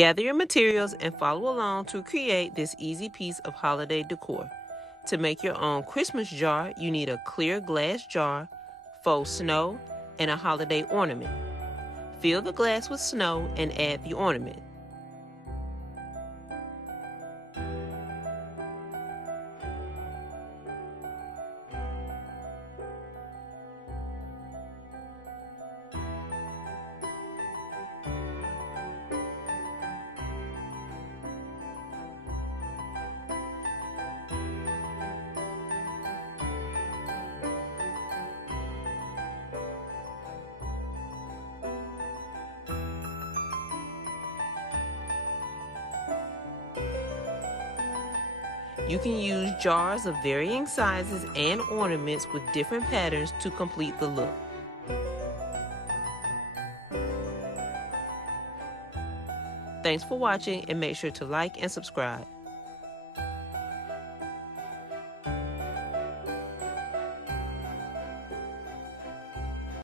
Gather your materials and follow along to create this easy piece of holiday decor. To make your own Christmas jar, you need a clear glass jar, faux snow, and a holiday ornament. Fill the glass with snow and add the ornament. You can use jars of varying sizes and ornaments with different patterns to complete the look. Thanks for watching, and make sure to like and subscribe.